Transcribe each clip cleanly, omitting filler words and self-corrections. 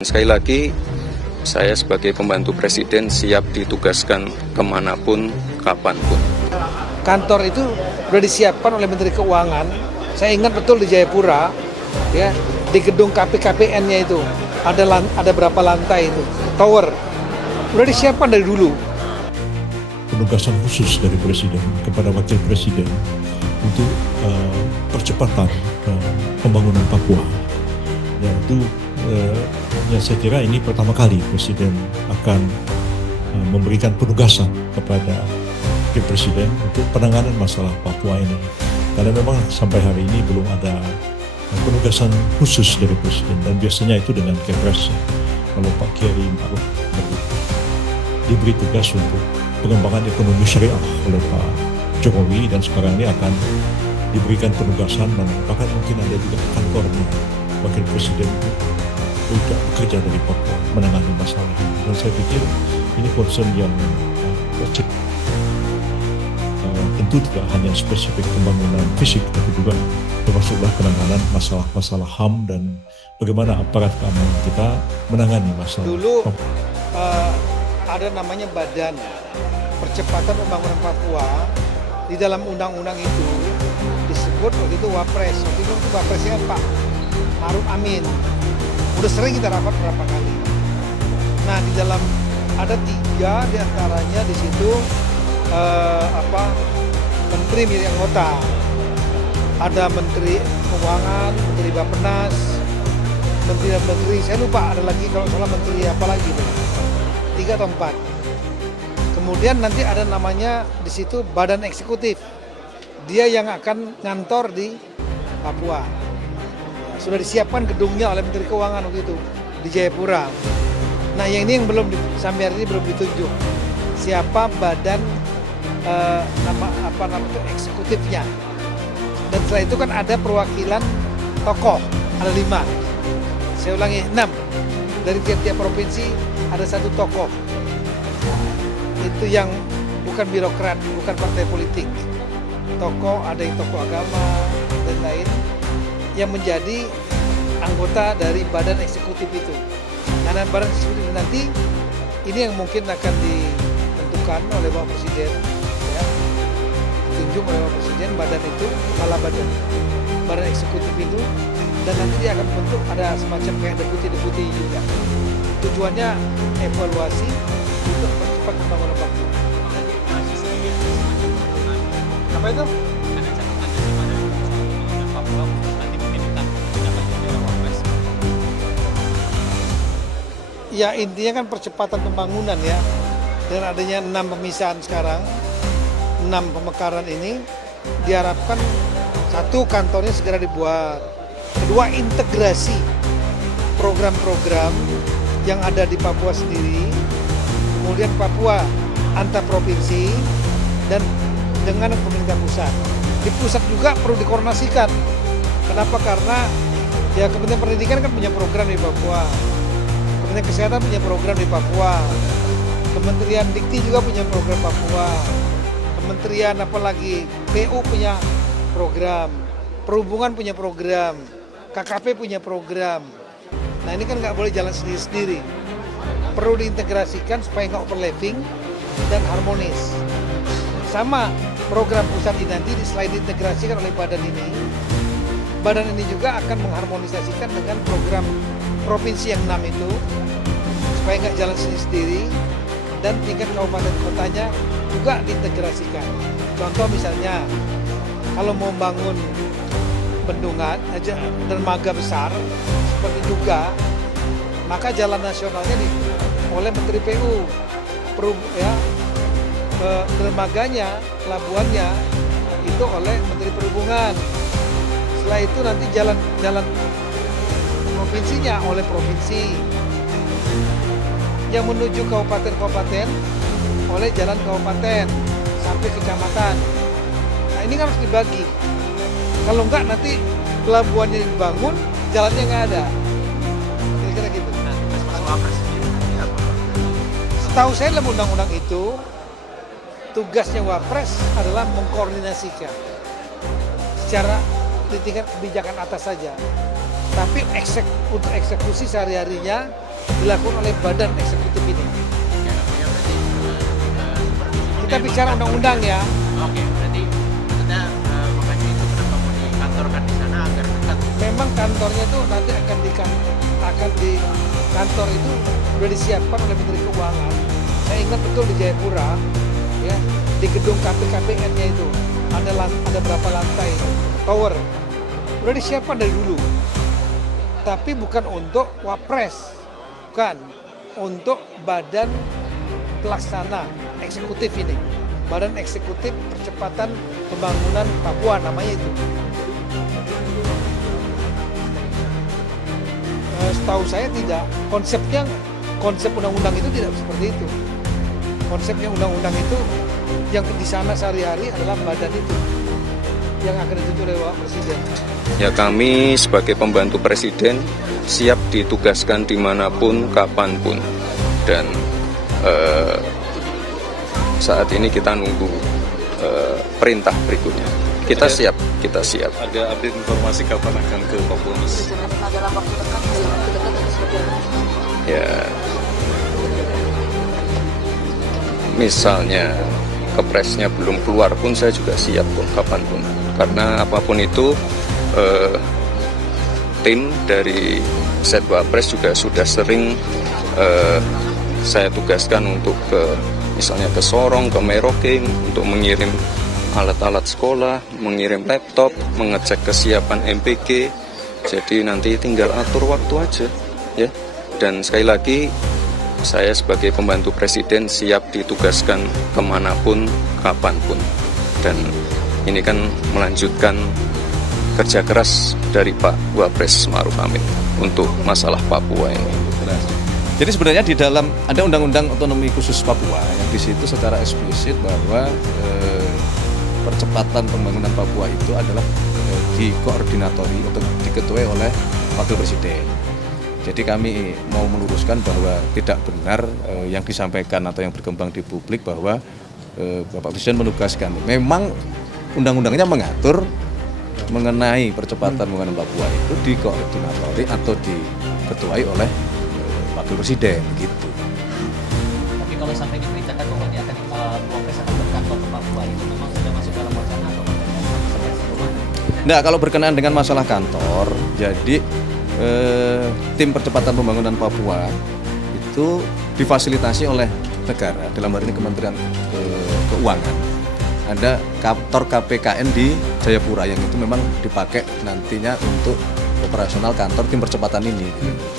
Sekali lagi, saya sebagai pembantu presiden siap ditugaskan kemanapun, kapanpun. Kantor itu sudah disiapkan oleh Menteri Keuangan. Saya ingat betul di Jayapura, ya, di gedung KPKPN-nya itu ada berapa lantai itu, tower. Sudah disiapkan dari dulu. Penugasan khusus dari presiden kepada wakil presiden untuk percepatan pembangunan Papua. Ya, itu ya saya kira ini pertama kali presiden akan memberikan penugasan kepada wakil presiden untuk penanganan masalah Papua ini. Karena memang sampai hari ini belum ada penugasan khusus dari presiden, dan biasanya itu dengan Kepres. Kalau Pak Kiai Ma'ruf diberi tugas untuk pengembangan ekonomi syariah oleh Pak Jokowi, dan sekarang ini akan diberikan penugasan dan bahkan mungkin ada juga kantornya wakil presiden untuk bekerja dari Papua menangani masalah ini. Dan saya pikir ini concern yang wajib. Tentu tidak hanya spesifik pembangunan fisik, tapi juga termasuklah penanganan masalah-masalah HAM dan bagaimana aparat keamanan kita menangani masalah. Dulu ada namanya Badan Percepatan Pembangunan Papua. Di dalam undang-undang itu disebut waktu itu Wapres. Waktu itu Wapresnya Pak Ma'ruf Amin. Udah sering kita rapat berapa kali. Nah, di dalam ada 3 diantaranya di situ menteri menjadi anggota. Ada Menteri Keuangan, Menteri Bappenas, menteri, saya lupa ada lagi kalau salah menteri apa lagi itu. 3 atau 4. Kemudian nanti ada namanya di situ Badan Eksekutif. Dia yang akan ngantor di Papua. Sudah disiapkan gedungnya oleh Menteri Keuangan waktu itu di Jayapura. Nah, yang ini yang belum sampai hari ini belum ditunjuk. Siapa badan nama itu eksekutifnya. Dan setelah itu kan ada perwakilan tokoh, ada 5. Saya ulangi 6. Dari tiap-tiap provinsi ada 1 tokoh. Itu yang bukan birokrat, bukan partai politik. Tokoh, ada yang tokoh agama dan lain, yang menjadi anggota dari badan eksekutif itu. Nah, badan eksekutif nanti ini yang mungkin akan ditentukan oleh Bapak Presiden, ya, ditunjuk oleh Bapak Presiden badan itu, kepala badan eksekutif itu, dan nanti dia akan bentuk ada semacam kayak deputi juga. Tujuannya evaluasi untuk percepat pembangunan Papua. Apa itu? Ya, intinya kan percepatan pembangunan ya. Dengan adanya 6 pemisahan sekarang, 6 pemekaran ini, diharapkan 1, kantornya segera dibuat. 2, integrasi program-program yang ada di Papua sendiri. Kemudian Papua antar provinsi dan dengan pemerintah pusat. Di pusat juga perlu dikoordinasikan. Kenapa? Karena ya Kementerian Pendidikan kan punya program di Papua. Kementerian Kesehatan punya program di Papua. Kementerian Dikti juga punya program Papua. Kementerian apalagi PU punya program. Perhubungan punya program. KKP punya program. Nah, ini kan nggak boleh jalan sendiri-sendiri. Perlu diintegrasikan supaya nggak overlapping dan harmonis. Sama program pusat ini nanti selain diintegrasikan oleh badan ini juga akan mengharmonisasikan dengan program provinsi yang 6 itu supaya nggak jalan sendiri-sendiri, dan tingkat kabupaten kotanya juga diintegrasikan. Contoh misalnya kalau mau bangun bendungan aja dermaga besar seperti juga, maka jalan nasionalnya oleh Menteri PU, ya, dermaganya, pelabuhannya itu oleh Menteri Perhubungan. Setelah itu nanti jalan provinsinya oleh provinsi, yang menuju kabupaten-kabupaten oleh jalan kabupaten sampai kecamatan. Nah, ini kan harus dibagi. Kalau enggak nanti pelabuhannya dibangun, jalannya nggak ada. Kira-kira gitu. Setahu saya dalam undang-undang itu, tugasnya Wapres adalah mengkoordinasikan secara di tingkat kebijakan atas saja. Tapi untuk eksekusi sehari-harinya dilakukan oleh badan eksekutif ini. Kita bicara undang-undang ya. Oke, berarti maksudnya makanya itu kenapa mau dikantorkan di sana agar dekat. Memang kantornya itu nanti akan di kantor itu sudah disiapkan oleh Menteri Keuangan. Saya ingat betul di Jayapura, ya, di gedung KPKPN-nya itu ada berapa lantai tower, sudah disiapkan dari dulu. Tapi bukan untuk Wapres, bukan untuk badan pelaksana eksekutif ini, badan eksekutif percepatan pembangunan Papua namanya itu. Setahu saya tidak, konsep undang-undang itu tidak seperti itu. Konsepnya undang-undang itu yang di sana sehari-hari adalah badan itu yang akan ditunjuk oleh Bapak Presiden. Ya, kami sebagai pembantu Presiden siap ditugaskan dimanapun, kapanpun. Dan saat ini kita nunggu perintah berikutnya. Kita siap. Ada update informasi kapan akan ke Papua, Mas? Ya, misalnya kepresnya belum keluar pun saya juga siap kok kapanpun. Karena apapun itu tim dari Setwapres juga sudah sering saya tugaskan untuk misalnya ke Sorong, ke Merauke untuk mengirim alat-alat sekolah, mengirim laptop, mengecek kesiapan MPG. Jadi nanti tinggal atur waktu aja, ya. Dan sekali lagi, saya sebagai pembantu Presiden siap ditugaskan kemanapun, kapanpun. Dan ini kan melanjutkan kerja keras dari Pak Wapres Ma'ruf Amin untuk masalah Papua ini. Jadi sebenarnya di dalam ada Undang-Undang Otonomi Khusus Papua yang di situ secara eksplisit bahwa percepatan pembangunan Papua itu adalah dikoordinatori atau diketuai oleh Wakil Presiden. Jadi kami mau meluruskan bahwa tidak benar yang disampaikan atau yang berkembang di publik bahwa Bapak Presiden menugaskan. Memang undang-undangnya mengatur mengenai percepatan pembangunan Papua itu dikoordinatori atau diketuai oleh Wakil Presiden gitu. Tapi kalau sampai diberitakan bahwa dia akan Wapres akan berkantor ke Papua, itu memang sudah masuk dalam wacana atau bagaimana? Nah, kalau berkenaan dengan masalah kantor, jadi tim percepatan pembangunan Papua itu difasilitasi oleh negara, dalam hal ini Kementerian Keuangan. Ada kantor KPKN di Jayapura yang itu memang dipakai nantinya untuk operasional kantor tim percepatan ini.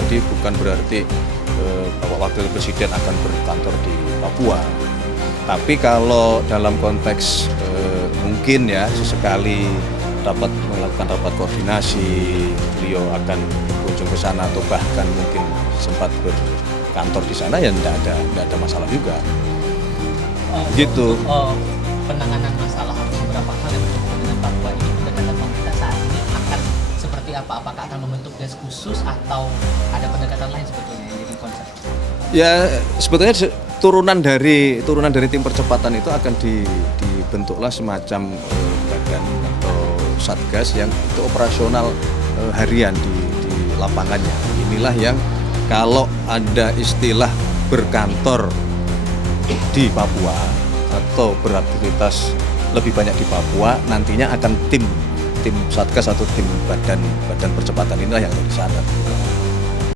Jadi bukan berarti Bapak Wakil Presiden akan berkantor di Papua. Tapi kalau dalam konteks mungkin ya sesekali melakukan rapat koordinasi, beliau akan berkunjung ke sana atau bahkan mungkin sempat berkantor di sana, ya tidak ada masalah juga. Gitu. Penanganan masalah atau beberapa hal yang berhubungan dengan Papua ini, pendekatan pemerintah saat ini akan seperti apa? Apakah akan membentuk desk khusus atau ada pendekatan lain sebetulnya yang jadi konsep? Ya, sebetulnya turunan dari tim percepatan itu akan dibentuklah semacam badan atau satgas yang itu operasional harian di lapangannya. Inilah yang kalau ada istilah berkantor di Papua atau beraktivitas lebih banyak di Papua, nantinya akan tim satgas atau tim badan percepatan inilah yang ada di sana.